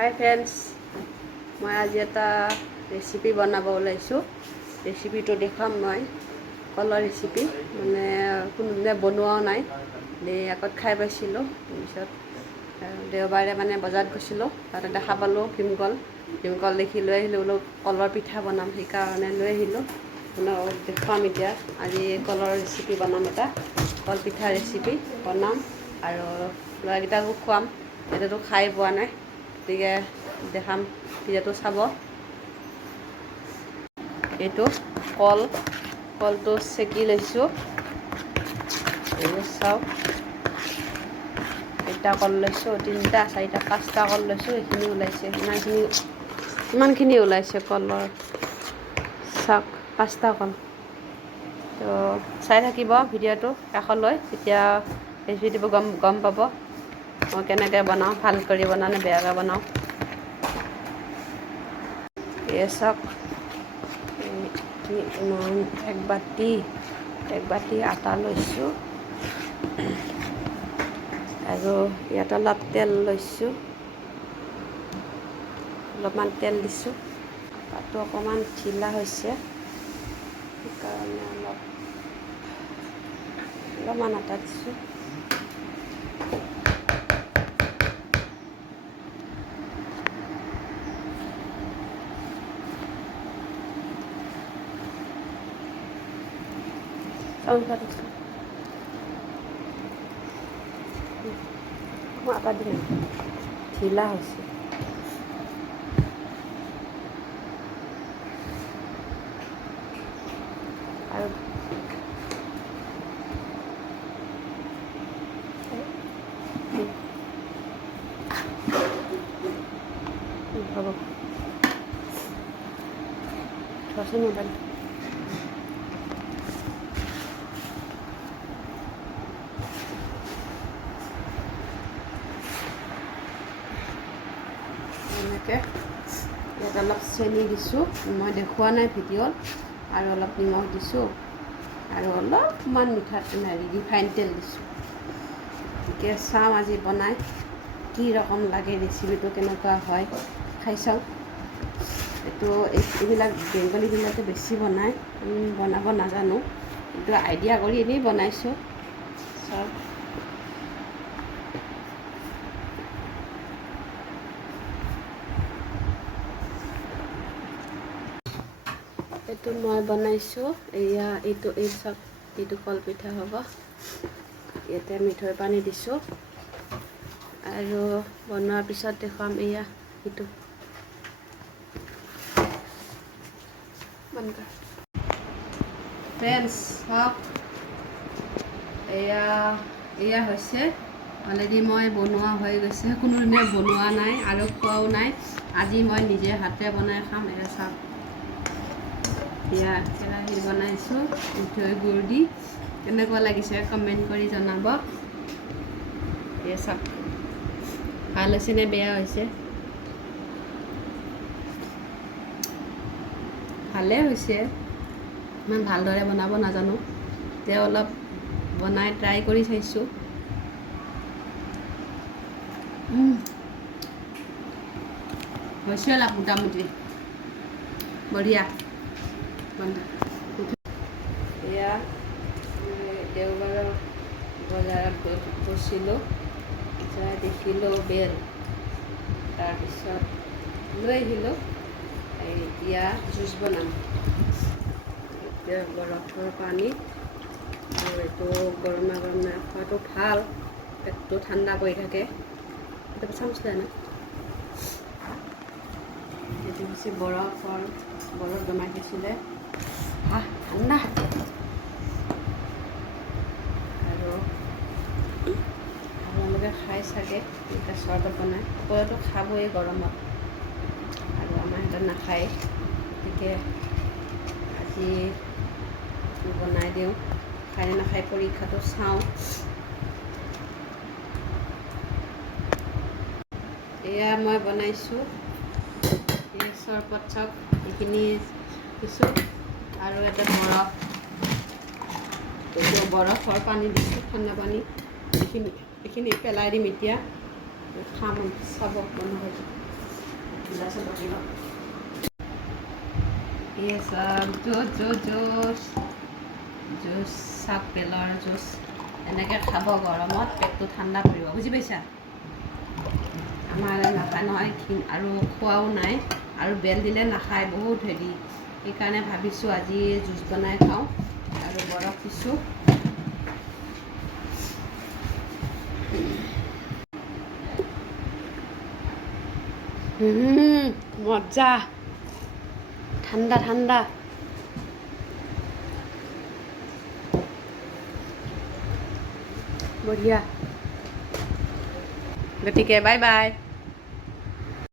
হাই friends, মই আজি এটা ৰেচিপি বনাব ওলাইছোঁ। ৰেচিপিটো দেখাম মই কলৰ ৰেচিপি, মানে কোনোদিনে বনোৱাও নাই। আগত খাই পাইছিলোঁ, তাৰপিছত দেওবাৰে মানে বজাৰত গৈছিলোঁ, তাতে দেখা পালোঁ ভীমকল দেখি লৈ আহিলোঁ। বোলো কলৰ পিঠা বনাম, সেইকাৰণে লৈ আহিলোঁ। দেখুৱাম এতিয়া। আজি কলৰ ৰেচিপি বনাম, এটা কল পিঠা ৰেচিপি বনাম আৰু ল'ৰাকেইটাকো খুৱাম। এতিয়াতো খাই পোৱা নাই, গতিকে দেখাম, ভিডিঅ'টো চাব। এইটো কলটো চেকি লৈছোঁ। এইবোৰ চাওক, এটা কল লৈছোঁ, 3টা 4টা 5টা কল লৈছোঁ। এইখিনি ওলাইছে, ইমানখিনি ওলাইছে কলৰ। চাওক, 5টা কল। তো চাই থাকিব ভিডিঅ'টো শেষলৈ, তেতিয়া ৰেচিপিটো গম পাব মই কেনেকৈ বনাওঁ, ভাল কৰি বনাওঁ নে বেয়াকৈ বনাওঁ। এই চাওক, এক বাতি আটা লৈছোঁ আৰু ইয়াত অলপ তেল লৈছোঁ, অলপমান তেল দিছোঁ। আটাটো অকণমান ঢিলা হৈছে, সেইকাৰণে অলপমান আটা দিছোঁ। আটা দিলে ঢিলা হৈছে। আৰু হ'ব, থোৱাচোন মোবাইল। এনেকৈ ইয়াত অলপ চেনি দিছোঁ, মই দেখুওৱা নাই ভিডিঅ'ত, আৰু অলপ নিমখ দিছোঁ, আৰু অলপমান ৰিফাইন তেল দিছোঁ। গতিকে চাওঁ আজি বনাই কি ৰকম লাগে, ৰেচিপিটো কেনেকুৱা হয় খাই চাওঁ। এইবিলাক বেংগলীবিলাকে বেছি বনায়, বনাব নাজানো, কিন্তু আইডিয়া কৰি এনেই বনাইছোঁ। চাওক, এইটো মই বনাইছোঁ। এই চাওক, এইটো কলপিঠা হ'ব। ইয়াতে মিঠৈ পানী দিছোঁ, আৰু বনোৱাৰ পিছত দেখুৱাম। এইটো ফ্ৰেণ্ডছ চাওক, এয়া হৈছে অলৰেডি মই বনোৱা হৈ গৈছে। কোনোদিনে বনোৱা নাই আৰু খোৱাও নাই, আজি মই নিজে হাতে বনাই খাম। এয়া চাওক, কেৰাহীত বনাইছোঁ মিঠৈ গুৰ দি। কেনেকুৱা লাগিছে কমেণ্ট কৰি জনাব। এয়া চাওক, ভাল হৈছে নে বেয়া হৈছে? ভালেই হৈছে, ইমান ভালদৰে বনাব নাজানো, তেওঁ অলপ বনাই ট্ৰাই কৰি চাইছোঁ। হৈছে অলপ মোটামুটি বঢ়িয়া। এয়া দেওবাৰৰ বজাৰত গৈছিলোঁ, যাই দেখিলোঁ বেল, তাৰপিছত লৈ আহিলোঁ। এতিয়া জুচ বনাম। এতিয়া বৰফৰ পানী, আৰু এইটো গৰমে গৰমে খোৱাটো ভাল, পেটটো ঠাণ্ডা পৰি থাকে। এইটো চামুচ দিয়া না, এইটো হৈছে বৰফ জমাই থৈছিলে, ঠাণ্ডা। আৰু আপোনালোকে খাই চাগে এনেকৈ চৰ্বত বনাই, সকলোৱেতো খাবই গৰমত, আৰু আমাৰ সিহঁতে নাখায়। গতিকে আজি বনাই দিওঁ, খাই নাখায় পৰীক্ষাটো চাওঁ। এয়া মই বনাইছোঁ, এই চৰবত চাওক, এইখিনি দিছোঁ, আৰু এটা বৰফৰ পানী দিছোঁ, ঠাণ্ডা পানী। এইখিনি পেলাই দিম এতিয়া, খাম, চাব বনাব। गिलासत रखी लो ये सब জুচ আপেলৰ জুচ এনেকৈ খাব গৰমত পেটটো ঠাণ্ডা পৰিব বুজি পাইছা আমাৰ নাখায় নহয় আৰু খোৱাও নাই আৰু বেল দিলে নাখায় বহুত হেৰি সেইকাৰণে ভাবিছোঁ আজি জুচ বনাই খাওঁ আৰু বৰফ দিছোঁ মজা ঠাণ্ডা ঠাণ্ডা বঢ়িয়া গতিকে বাই বাই